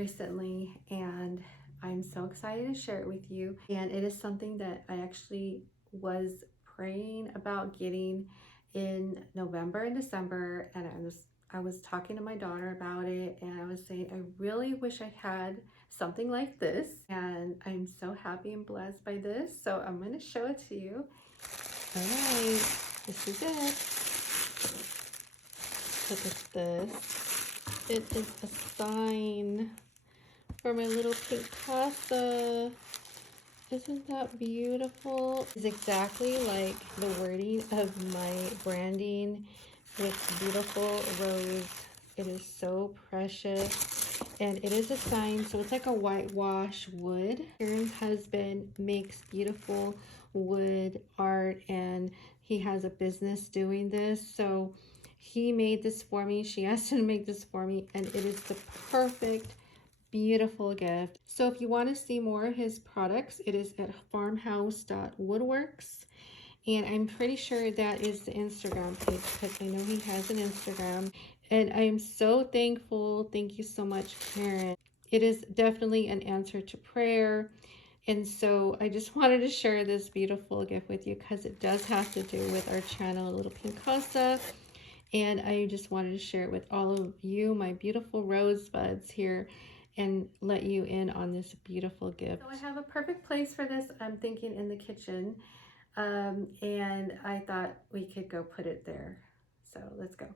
recently, and I'm so excited to share it with you. And it is something that I actually was praying about getting in November and December, and I was talking to my daughter about it, and I was saying I really wish I had something like this, and I'm so happy and blessed by this. So I'm going to show it to you. All right, this is it. Look at this. It is a sign for my little pink Casa. Isn't that beautiful? It's exactly like the wording of my branding with beautiful rose. It is so precious, and it is a sign, so it's like a whitewash wood. Karen's husband makes beautiful wood art, and he has a business doing this, so he made this for me. She asked him to make this for me, and it is the perfect beautiful gift. So if you want to see more of his products, it is at farmhouse.woodworks, and I'm pretty sure that is the Instagram page because I know he has an Instagram, and I am so thankful. Thank you so much, Karen. It is definitely an answer to prayer, and so I just wanted to share this beautiful gift with you because it does have to do with our channel, Little Pink Casa. And I just wanted to share it with all of you, my beautiful rosebuds here, and let you in on this beautiful gift. So I have a perfect place for this. I'm thinking in the kitchen, and I thought we could go put it there. So let's go.